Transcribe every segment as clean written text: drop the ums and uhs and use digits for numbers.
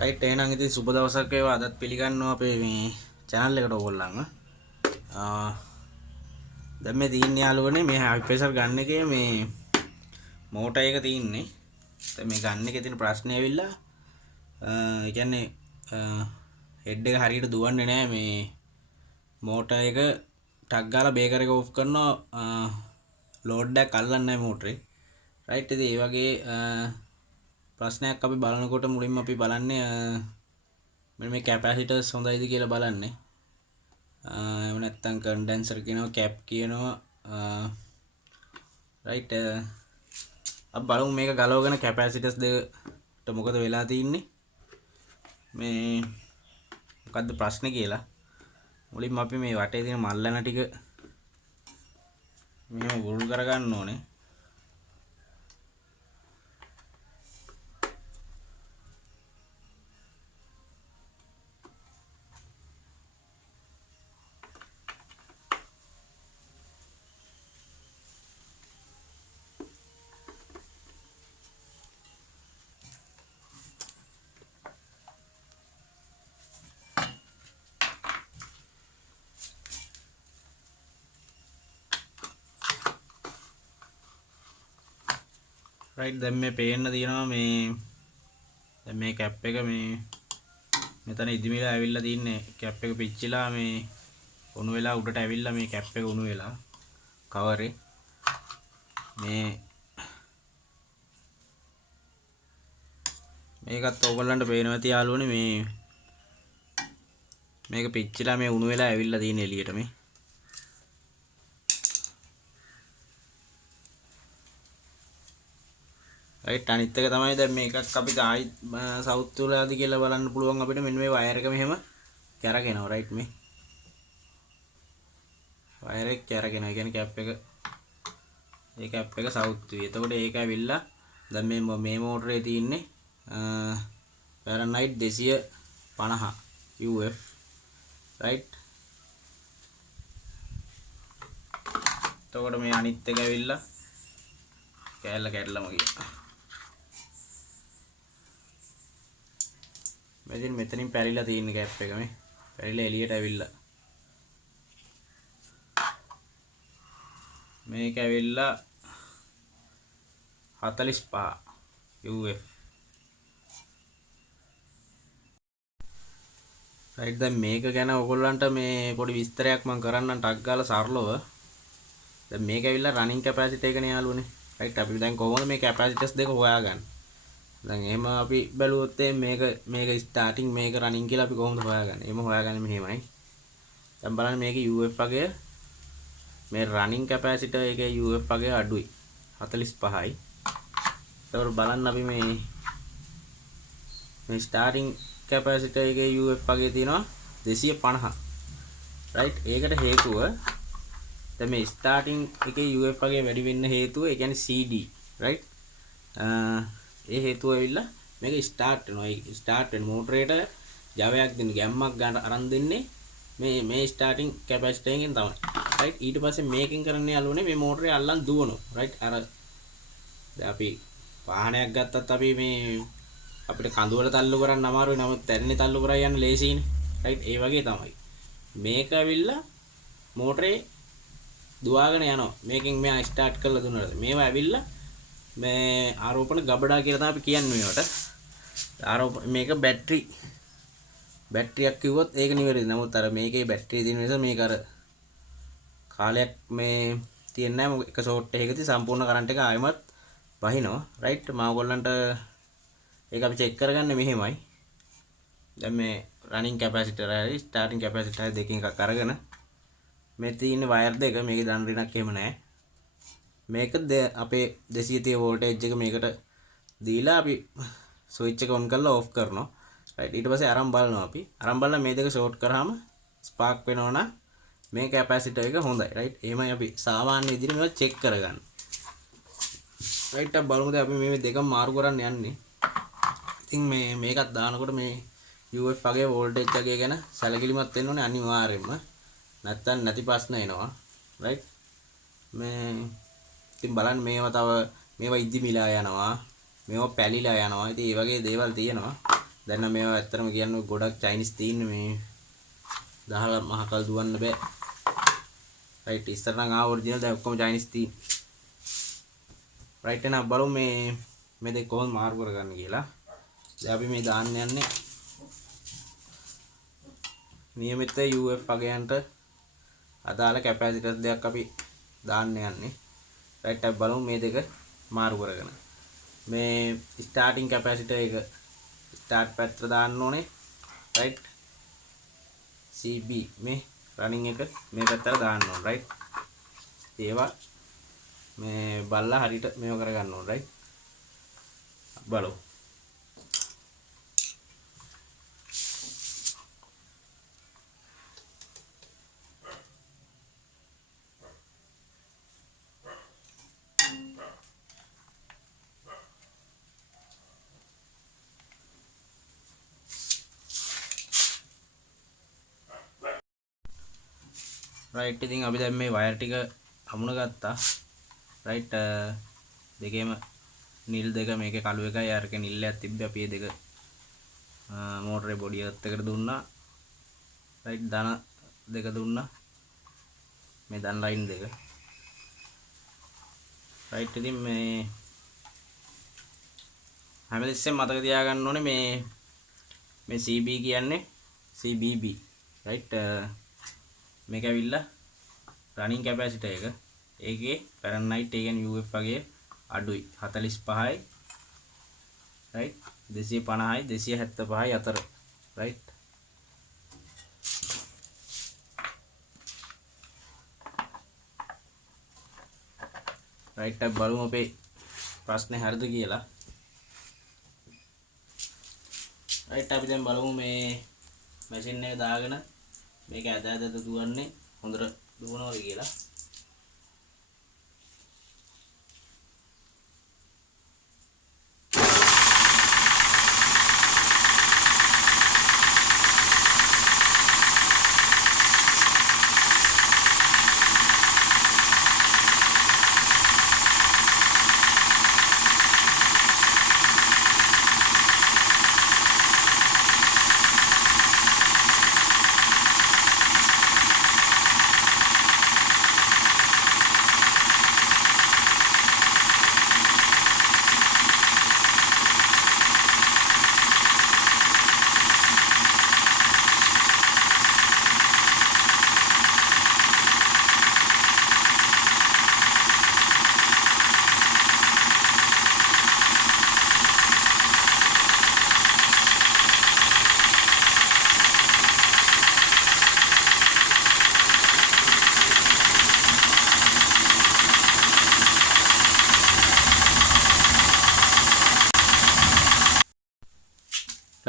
Right එහෙනම් ඉතින් සුබ දවසක් වේවා. අදත් පිළිගන්නවා අපේ මේ channel එකට ඕගොල්ලන්ව. දැන් මේ තියෙන්නේ යාළුවනේ මේ හයි ප්‍රෙෂර් ගන්න එකේ මේ මෝටර් එක තියෙන්නේ. දැන් මේ ගන්න එකේ තියෙන ප්‍රශ්නේ ඇවිල්ලා ඒ කියන්නේ හෙඩ් එක හරියට දුවන්නේ නැහැ. මේ මෝටර් එක ටක් ගාලා බේකර් එක ඕෆ් කරනවා ලෝඩ් එකක් අල්ලන්නේ නැහැ මෝටරේ. රයිට් ඉතින් ඒ වගේ ප්‍රශ්නයක් අපි බලනකොට මුලින්ම අපි බලන්නේ මෙන්න මේ කැපැසිටර්ස් හොඳයිද කියලා බලන්නේ. එහෙම නැත්නම් කන්ඩෙන්සර් කියනවා කැප් කියනවා රයිට් අපි බලමු මේක ගලවගෙන කැපැසිටර්ස් දෙකට මොකද වෙලා තින්නේ මේ මොකද්ද ප්‍රශ්නේ කියලා. මුලින්ම අපි මේ වටේ තියෙන මල්ලන ටික මෙහෙම වුල් කරගන්න ඕනේ. රයිට් දැන් මේ පේන්න තියෙනවා මේ දැන් මේ කැප් එක මේ මෙතන ඉදිමිලා ඇවිල්ලා තින්නේ කැප් එක පිච්චිලා මේ උණු වෙලා උඩට ඇවිල්ලා මේ කැප් එක උණු වෙලා කවරේ මේ මේකත් ඕගොල්ලන්ට පේනවා ඇති යාළුවනේ මේ මේක පිච්චිලා මේ උණු වෙලා ඇවිල්ලා තියෙන එළියට මේ රයිට් අනිත් එක තමයි දැන් මේකක් අපි ආයි සවුත් වලද කියලා බලන්න පුළුවන් අපිට මෙන්න මේ වයර් එක මෙහෙම කැරගෙනවා රයිට් මේ වයර් එක කැරගෙනවා. ඒ කියන්නේ කැප් එක ඒ කැප් එක සවුත් වේ. එතකොට ඒක ඇවිල්ලා දැන් මේ මෝටරේ තියෙන්නේ ෆැරන්හයිට් 250 UF රයිට්. එතකොට මේ අනිත් එක ඇවිල්ලා කැල්ල කැඩලම ගියා. මෙතනින් පැරිලා තියෙන කැප් එක මේ පැරිලා එළියට ඇවිල්ලා මේක ඇවිල්ලා 45 UF රයිට්. දැන් මේක ගැන ඔයගොල්ලන්ට මේ පොඩි විස්තරයක් මම කරන්නම් ටක් ගාලා සරලව. දැන් මේක ඇවිල්ලා රනින් කැපැසිටි එකනේ යාළුවනේ රයිට්. අපි දැන් කොහොමද මේ කැපැසිටර්ස් දෙක හොයාගන්නේ? දැන් එහෙම අපි බැලුවොත් මේක ස්ටාර්ටින් මේක රනින් කියලා අපි කොහොමද හොයාගන්නේ? එහෙම හොයාගන්නේ මෙහෙමයි. දැන් බලන්න මේක UF වගේ මේ රනින් කැපැසිටර් එකේ UF වගේ අඩුයි 45යි. ඒතකොට බලන්න අපි මේ ස්ටාර්ටින් කැපැසිටර් එකේ UF වගේ තියෙනවා 250. රයිට්. ඒකට හේතුව දැන් මේ ස්ටාර්ටින් එකේ UF වගේ වැඩි වෙන්න හේතුව ඒ කියන්නේ CD රයිට්. ඒ හේතුව ඇවිල්ලා මේක ස්ටාර්ට් වෙනවා. ඒ ස්ටාර්ට් වෙන මෝටරේට ජවයක් දෙන්න ගැම්මක් ගන්න අරන් දෙන්නේ මේ ස්ටාර්ටින් කැපැසිටර් එකෙන් තමයි. රයිට්. ඊට පස්සේ මේකෙන් කරන්නේ යාළුවනේ මේ මෝටරේ අල්ලන් දුවනවා. රයිට්. අර දැන් අපි වාහනයක් ගත්තත් අපි මේ අපිට කඳුවල තල්ලු කරන්න අමාරුයි. නමුත් තැන්නේ තල්ලු කරා යන්න ලේසියිනේ. රයිට්. ඒ වගේ තමයි. මේක ඇවිල්ලා මෝටරේ දුවාගෙන යනවා. මේකෙන් මෙයා ස්ටාර්ට් කරලා දුන්නාද? මේවා ඇවිල්ලා මේ ආරෝපණ ගබඩා කියලා තමයි අපි කියන්නේ මේවට. මේක බැටරියක් කිව්වොත් ඒක නිවැරදි. නමුත් අර මේකේ බැටරිය තියෙන නිසා මේක අර කාලයක් මේ තියෙන්නේ නැහැ. මොකද එක ෂෝට් එකකදී සම්පූර්ණ කරන්ට් එක ආයෙමත් වහිනවා. රයිට්. මම ඔයගොල්ලන්ට ඒක අපි චෙක් කරගන්නේ මෙහෙමයි. දැන් මේ රනින් කැපැසිටර් හරි ස්ටාර්ටින් කැපැසිටර් හරි දෙකකින් එකක් අරගෙන මේ තියෙන වයර් දෙක මේකේ දන් රිනක් එහෙම නැහැ. මේක අපේ 230 වෝල්ටේජ් එක මේකට දීලා අපි ස්විච් එක ඔන් කරලා ඕෆ් කරනවා. රයිට්. ඊට පස්සේ අරන් බලනවා අපි. අරන් බලලා මේ දෙක ෂෝට් කරාම ස්පාර්ක් වෙනවා නම් මේ කැපැසිටර් එක හොඳයි. රයිට්. එහෙමයි අපි සාමාන්‍ය විදිහට මේවා චෙක් කරගන්න. රයිට්. අපි බලමුද අපි මේ දෙකම මාරු කරන්න යන්නේ. ඉතින් මේකත් දානකොට මේ UF වගේ වෝල්ටේජ් එකේ ගැන සැලකිලිමත් වෙන්න ඕනේ අනිවාර්යයෙන්ම. නැත්තම් නැති ප්‍රශ්න එනවා. රයිට්. ඉතින් බලන්න මේවා ඉදි මිලා යනවා. මේවා පැලිලා යනවා. ඉතින් මේ වගේ දේවල් තියෙනවා. දැන් නම් මේවා ඇත්තටම කියන්නේ ගොඩක් චයිනීස් තියෙන්නේ මේ දහලා මහකල් දුවන්න බෑ. රයිට් ඉස්සර නම් ආ ඔරිජිනල් දැන් ඔක්කොම චයිනීස් තියෙන්නේ. රයිට් එහෙනම් බලමු මේ දෙක කොහොමද මාරු කරගන්න කියලා. දැන් අපි මේ දාන්න යන්නේ නියමිත UF වගයන්ට අදාළ කැපැසිටර් දෙකක් අපි දාන්න යන්නේ. රයිට් අපි බලමු මේ දෙක මාරු කරගෙන. මේ ස්ටාර්ටින් කැපැසිටර් එක ස්ටාර්ට් පැත්තට දාන්න ඕනේ. රයිට් CB මේ රනින් එක මේ පැත්තට දාන්න ඕනේ. රයිට් ඒවා මේ බල්ලා හරියට මේව කරගන්න ඕනේ. රයිට් බලමු. රයිට් ඉතින් අපි දැන් මේ වයර් ටික අමුණ ගත්තා. රයිට් දෙකේම නිල් දෙක මේකේ කළු එකයි අරක නිල් එකක් තිබ්බේ අපි මේ දෙක මෝටරේ බොඩි එකත් එකට දුන්නා. රයිට් ධන දෙක දුන්නා. මේ ධන ලයින් දෙක. රයිට් ඉතින් මේ හැමතිස්සෙම මතක තියාගන්න ඕනේ මේ CB කියන්නේ CBB. රයිට් මේක ඇවිල්ලා රනින් කැපැසිටර් එක. ඒකේ ෆැරන්හයිට් ඒ කියන්නේ UF වගේ අඩුයි 45යි. රයිට් 250යි 275යි අතර. රයිට් රයිට් අපි බලමු අපේ ප්‍රශ්නේ හරිද කියලා. රයිට් අපි දැන් බලමු මේ මැෂින් එක දාගෙන මේක ඇද දුවන්නේ හොඳට දුවනවද කියලා.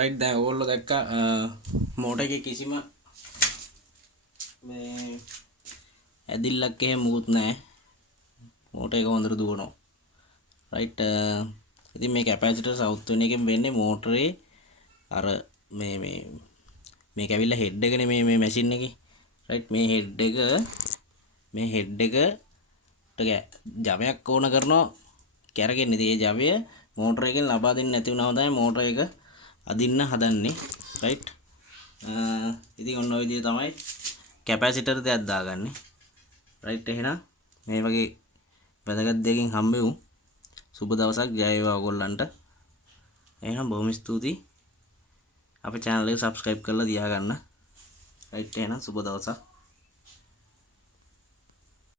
රයිට් දැන් ඕගොල්ලෝ දැක්කා මෝටර් එකේ කිසිම මේ ඇදිල්ලක් එහෙම මුකුත් නැහැ. මෝටර් එක හොඳට දුවනවා. රයිට් ඉතින් මේ කැපැසිටර් සවුත් වෙන එකෙන් වෙන්නේ මෝටරේ අර මේක ඇවිල්ලා හෙඩ් එකනේ මේ මැෂින් එකේ. රයිට් මේ හෙඩ් එකට ජවයක් ඕන කරනවා කැරගෙන්නේ. ඉතින් ඒ ජවය මෝටර් එකෙන් ලබා දෙන්නේ නැති වුණාම තමයි මෝටර් එක අදින්න හදන්නේ. රයිට් ඉතින් ඔන්න ඔය විදිහට තමයි කැපැසිටර් දෙයක් දාගන්නේ. රයිට් එහෙනම් මේ වගේ වැදගත් දෙයකින් හම්බෙමු. සුබ දවසක්. ජය වේවා ඔයගොල්ලන්ට. එහෙනම් බොහොම ස්තුතියි. අපේ channel එක subscribe කරලා තියාගන්න. රයිට් එහෙනම් සුබ දවසක්.